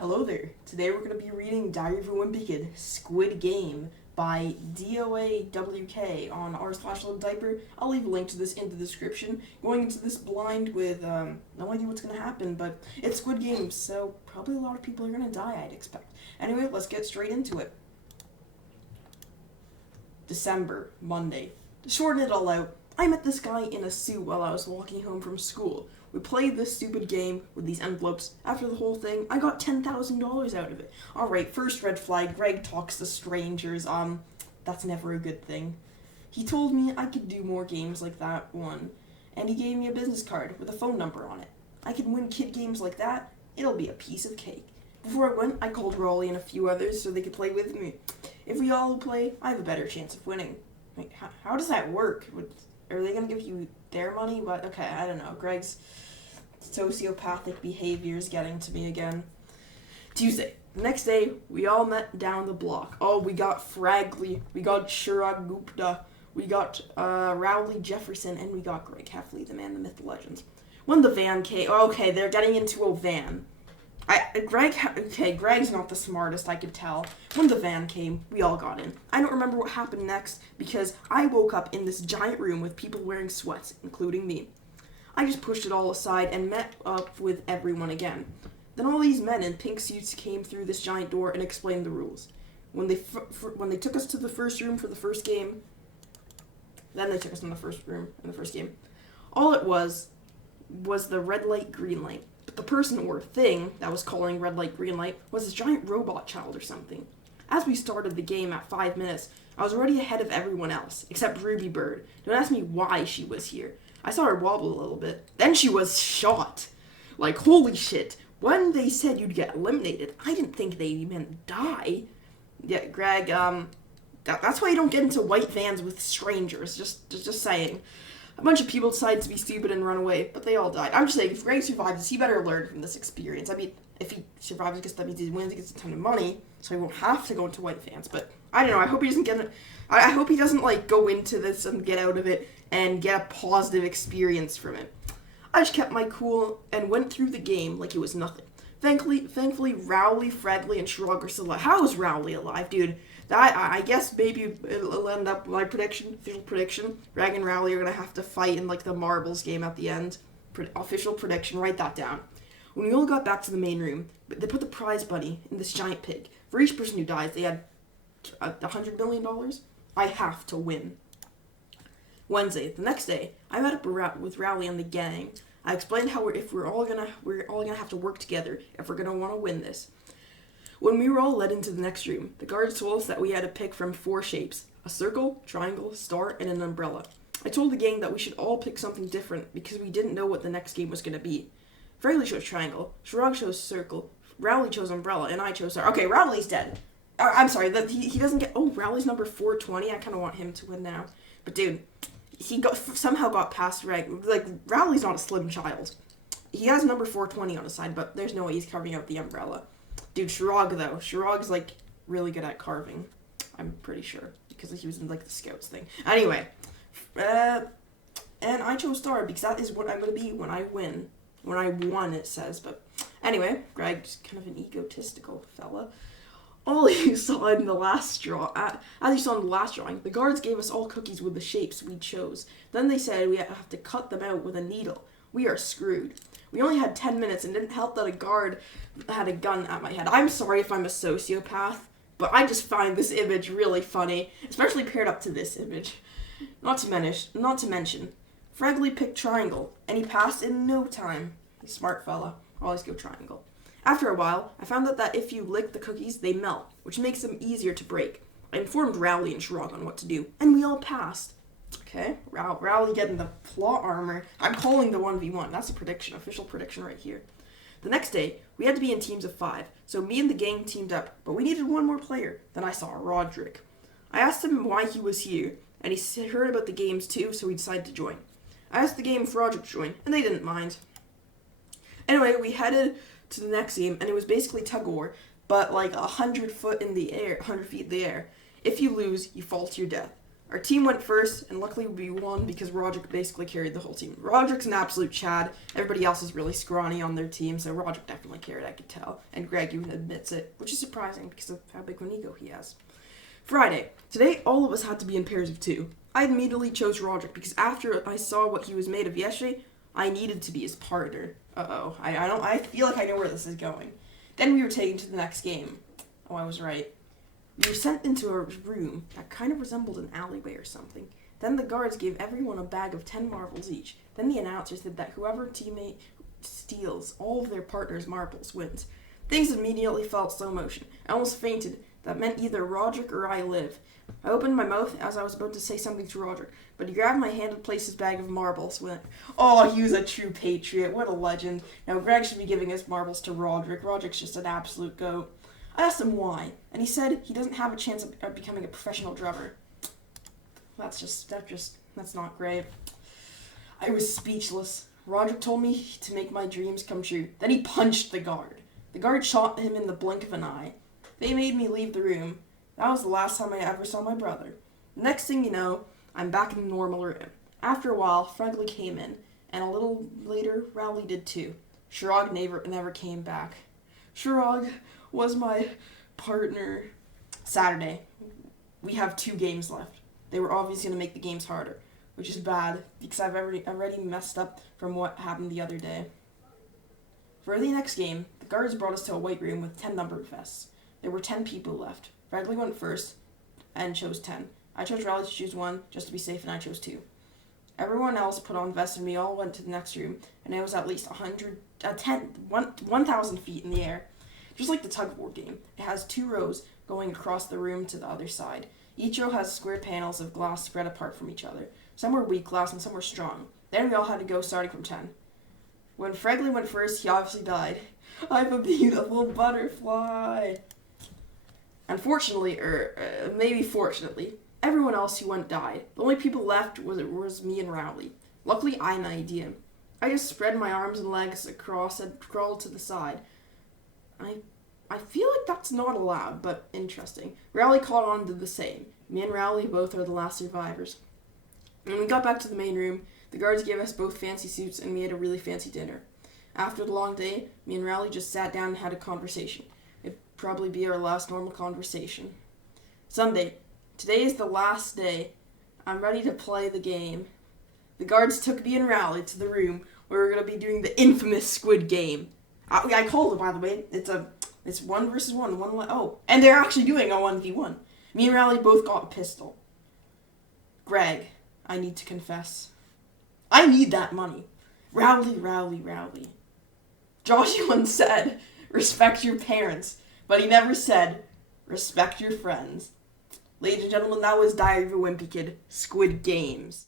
Hello there. Today we're going to be reading Diary of a Wimpy Kid, Squid Game by DOAWK on r/littlediaper. I'll leave a link to this in the description. Going into this blind with no idea what's going to happen, but it's Squid Game, so probably a lot of people are going to die, I'd expect. Anyway, let's get straight into it. December, Monday. To shorten it all out, I met this guy in a suit while I was walking home from school. We played this stupid game with these envelopes. After the whole thing, I got $10,000 out of it. Alright, first red flag, Greg talks to strangers. That's never a good thing. He told me I could do more games like that one, and he gave me a business card with a phone number on it. I could win kid games like that. It'll be a piece of cake. Before I went, I called Raleigh and a few others so they could play with me. If we all play, I have a better chance of winning. Like, how does that work? Are they going to give you their money? But okay, I don't know. Greg's sociopathic behavior is getting to me again. Tuesday. The next day, we all met down the block. Oh, we got Fragley, we got Shirag Gupta, we got Rowley Jefferson, and we got Greg Heffley, the man, the myth, the legends. When the van came, okay, they're getting into a van. Greg's not the smartest, I could tell. When the van came, we all got in. I don't remember what happened next because I woke up in this giant room with people wearing sweats, including me. I just pushed it all aside and met up with everyone again. Then all these men in pink suits came through this giant door and explained the rules. When they took us to the first room for the first game, then they took us in the first room in the first game. All it was the red light, green light. But the person or thing that was calling red light, green light was this giant robot child or something. As we started the game at 5 minutes, I was already ahead of everyone else, except Ruby Bird. Don't ask me why she was here. I saw her wobble a little bit. Then she was shot. Like, holy shit. When they said you'd get eliminated, I didn't think they meant die. Yeah, Greg, that's why you don't get into white vans with strangers. Just saying. A bunch of people decided to be stupid and run away, but they all died. I'm just saying, if Greg survives, he better learn from this experience. I mean, if he survives, I guess that means he wins, he gets a ton of money, so he won't have to go into white vans. But I don't know. I hope he doesn't get it. I hope he doesn't like go into this and get out of it and get a positive experience from it. I just kept my cool and went through the game like it was nothing. Thankfully, Rowley, Fragley, and Shrug are still alive. How is Rowley alive, dude? I guess maybe it'll end up my official prediction. Greg and Rowley are gonna have to fight in like the marbles game at the end. Official prediction. Write that down. When we all got back to the main room, they put the prize bunny in this giant pig. For each person who dies, they had $100 million. I have to win. Wednesday, the next day, I met up with Rowley and the gang. I explained how we're all gonna have to work together if we're gonna want to win this. When we were all led into the next room, the guards told us that we had to pick from 4 shapes: a circle, triangle, star, and an umbrella. I told the gang that we should all pick something different because we didn't know what the next game was gonna be. Fragley chose triangle, Shrug chose circle, Rowley chose umbrella, and I chose star. Okay, Rowley's dead. I'm sorry, that he doesn't get. Oh, Rowley's number 420. I kind of want him to win now, but dude. He somehow got past Reg. Like, Rowley's not a slim child. He has number 420 on his side, but there's no way he's carving out the umbrella. Dude, Shirag, though. Shirag's, like, really good at carving. I'm pretty sure. Because he was in, like, the scouts thing. Anyway. And I chose star because that is what I'm going to be when I win. When I won, it says. But anyway, Greg's kind of an egotistical fella. All you saw in the last as you saw in the last drawing, the guards gave us all cookies with the shapes we chose. Then they said we have to cut them out with a needle. We are screwed. We only had 10 minutes and didn't help that a guard had a gun at my head. I'm sorry if I'm a sociopath, but I just find this image really funny, especially paired up to this image. Not to mention, Fragley picked triangle, and he passed in no time. He's a smart fella. Always go triangle. After a while, I found out that if you lick the cookies, they melt, which makes them easier to break. I informed Rowley and Shrug on what to do, and we all passed. Okay, Rowley getting the plot armor. I'm calling the 1v1. That's a prediction, official prediction right here. The next day, we had to be in teams of 5, so me and the gang teamed up, but we needed one more player. Then I saw Roderick. I asked him why he was here, and he heard about the games too, so he decided to join. I asked the game if Roderick to join, and they didn't mind. Anyway, we headed to the next game, and it was basically tug of war, but like 100 feet in the air. If you lose, you fall to your death. Our team went first, and luckily we won because Roderick basically carried the whole team. Roderick's an absolute Chad. Everybody else is really scrawny on their team, so Roderick definitely carried, I could tell. And Greg even admits it, which is surprising because of how big of an ego he has. Friday. Today, all of us had to be in pairs of 2. I immediately chose Roderick because after I saw what he was made of yesterday, I needed to be his partner. Uh-oh. I feel like I know where this is going. Then we were taken to the next game. Oh, I was right. We were sent into a room that kind of resembled an alleyway or something. Then the guards gave everyone a bag of 10 marbles each. Then the announcer said that whoever teammate steals all of their partner's marbles wins. Things immediately fell slow motion. I almost fainted. That meant either Roderick or I live. I opened my mouth as I was about to say something to Roderick, but he grabbed my hand and placed his bag of marbles. Oh, he was a true patriot. What a legend. Now Greg should be giving his marbles to Roderick. Roderick's just an absolute goat. I asked him why, and he said he doesn't have a chance of becoming a professional drummer. That's not great. I was speechless. Roderick told me to make my dreams come true. Then he punched the guard. The guard shot him in the blink of an eye. They made me leave the room. That was the last time I ever saw my brother. Next thing you know, I'm back in the normal room. After a while, Fregley came in, and a little later, Rowley did too. Shirag never came back. Shirag was my partner. Saturday. We have 2 games left. They were obviously going to make the games harder, which is bad because I've already messed up from what happened the other day. For the next game, the guards brought us to a white room with 10 numbered vests. There were 10 people left. Bradley went first and chose 10. I chose Rowley to choose 1 just to be safe, and I chose 2. Everyone else put on vests, and we all went to the next room, and it was at least 1,000 feet in the air. Just like the tug of war game, it has 2 rows going across the room to the other side. Each row has square panels of glass spread apart from each other. Some were weak glass and some were strong. Then we all had to go starting from 10. When Fregley went first, he obviously died. I'm a beautiful butterfly. Unfortunately, maybe fortunately, everyone else who went died. The only people left was me and Rowley. Luckily, I had an idea. I just spread my arms and legs across and crawled to the side. I feel like that's not allowed, but interesting. Rowley caught on to the same. Me and Rowley both are the last survivors. When we got back to the main room, the guards gave us both fancy suits and we had a really fancy dinner. After the long day, me and Rowley just sat down and had a conversation. It'd probably be our last normal conversation. Sunday. Today is the last day. I'm ready to play the game. The guards took me and Rowley to the room where we're going to be doing the infamous Squid game. I called it, by the way. It's 1 versus 1. And they're actually doing a 1v1. Me and Rowley both got a pistol. Greg, I need to confess. I need that money. Rowley. Josh once said, respect your parents, but he never said, respect your friends. Ladies and gentlemen, that was Diary of a Wimpy Kid, Squid Games.